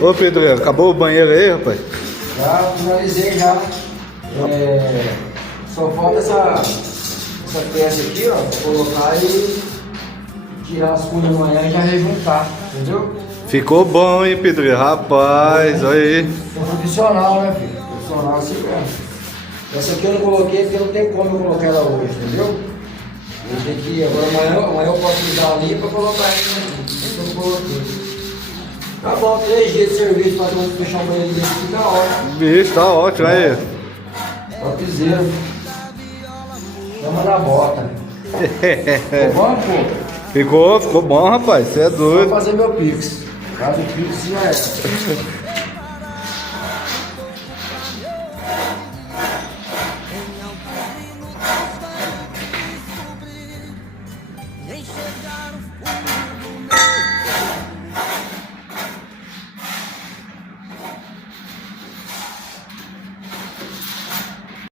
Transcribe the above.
Ô Pedro, acabou o banheiro aí, rapaz? Já finalizei já. Só falta essa peça aqui, ó, pra colocar e tirar as cunhas amanhã e já rejuntar, entendeu? Ficou bom, hein, Pedro? Rapaz, olha aí. É profissional, né, filho? Profissional assim mesmo. Essa aqui eu não coloquei porque não tem como eu colocar ela hoje, entendeu? Eu tenho que, amanhã eu posso usar ali pra colocar ela aqui. Eu não coloquei. Tá bom, 3 dias de serviço pra fechar um banheiro desse fica ótimo. Bicho, tá ótimo, aí. Topzera. Chama na bota. Ficou bom, pô? Ficou bom, rapaz. Você é Vou doido. fazer meu pix. Faz o pix já é.